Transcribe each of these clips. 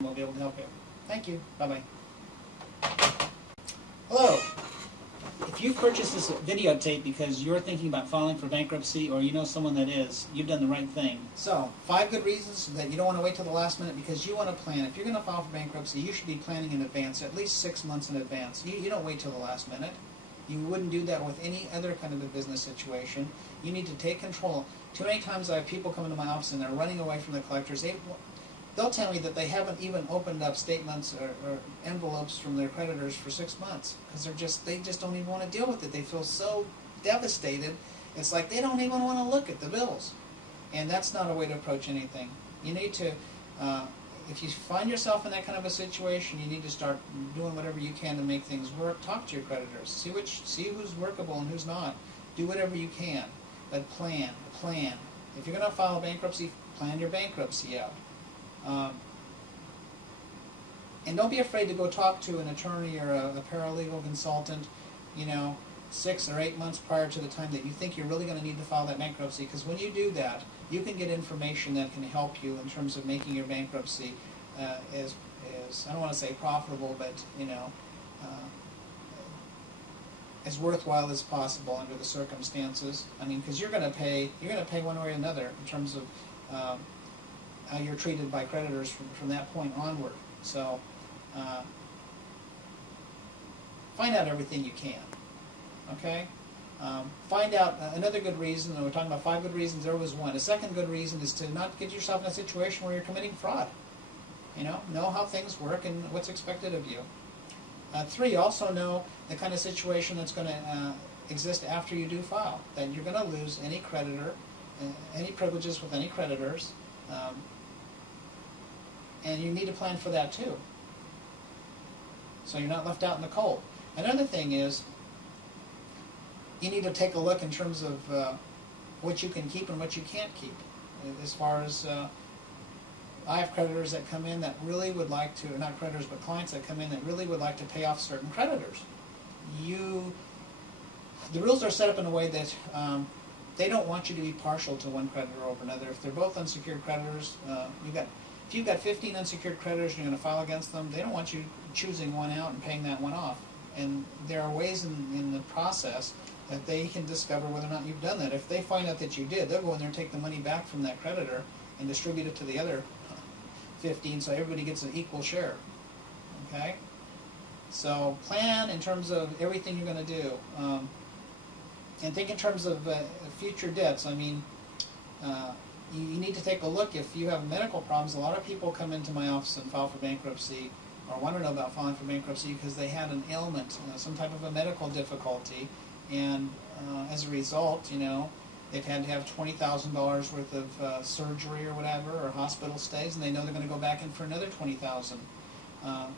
we'll be able to help you. Thank you. Bye-bye. Hello. If you've purchased this videotape because you're thinking about filing for bankruptcy or you know someone that is, you've done the right thing. So, 5 good reasons that you don't want to wait till the last minute because you want to plan. If you're going to file for bankruptcy, you should be planning in advance, at least 6 months in advance. You don't wait till the last minute. You wouldn't do that with any other kind of a business situation. You need to take control. Too many times I have people come into my office and they're running away from the collectors. They'll tell me that they haven't even opened up statements or envelopes from their creditors for 6 months because they just don't even want to deal with it. They feel so devastated. It's like they don't even want to look at the bills. And that's not a way to approach anything. You need to, if you find yourself in that kind of a situation, you need to start doing whatever you can to make things work. Talk to your creditors. See who's workable and who's not. Do whatever you can. But plan. If you're going to file bankruptcy, plan your bankruptcy out. And don't be afraid to go talk to an attorney or a paralegal consultant, 6 or 8 months prior to the time that you think you're really going to need to file that bankruptcy, because when you do that, you can get information that can help you in terms of making your bankruptcy as I don't want to say profitable, but as worthwhile as possible under the circumstances. I mean, because you're going to pay one way or another in terms of how you're treated by creditors from that point onward. So find out everything you can. Okay? Find out another good reason. We're talking about 5 good reasons. There was one. A second good reason is to not get yourself in a situation where you're committing fraud. Know how things work and what's expected of you. 3, also know the kind of situation that's going to exist after you do file. That you're going to lose any creditor, any privileges with any creditors. And you need to plan for that too, so you're not left out in the cold. Another thing is you need to take a look in terms of what you can keep and what you can't keep. As far as I have creditors that come in that really would like to, or not creditors but clients that come in that really would like to pay off certain creditors. The rules are set up in a way that they don't want you to be partial to one creditor over another. If they're both unsecured creditors, if you've got 15 unsecured creditors and you're going to file against them, they don't want you choosing one out and paying that one off. And there are ways in the process that they can discover whether or not you've done that. If they find out that you did, they'll go in there and take the money back from that creditor and distribute it to the other 15 so everybody gets an equal share. Okay? So plan in terms of everything you're going to do. And think in terms of future debts. I mean, you need to take a look. If you have medical problems, a lot of people come into my office and file for bankruptcy or want to know about filing for bankruptcy because they had an ailment, some type of a medical difficulty, and as a result, they've had to have $20,000 worth of surgery or whatever, or hospital stays, and they know they're going to go back in for another $20,000.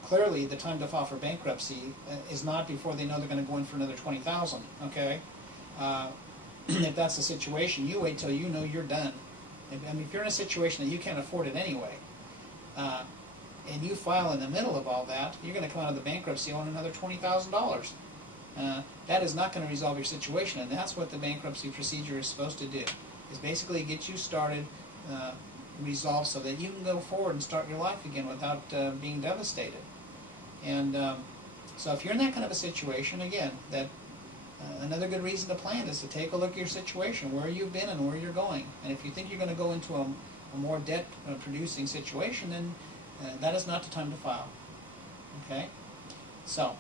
Clearly, the time to file for bankruptcy is not before they know they're going to go in for another $20,000. Okay, if that's the situation, you wait till you know you're done. If you're in a situation that you can't afford it anyway, and you file in the middle of all that, you're going to come out of the bankruptcy owing another $20,000. That is not going to resolve your situation, and that's what the bankruptcy procedure is supposed to do, is basically get you started, resolved, so that you can go forward and start your life again without being devastated. And so if you're in that kind of a situation, again, another good reason to plan is to take a look at your situation, where you've been and where you're going. And if you think you're going to go into a more debt-producing situation, then that is not the time to file. Okay? So,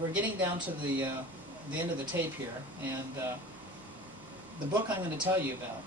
we're getting down to the end of the tape here, and the book I'm going to tell you about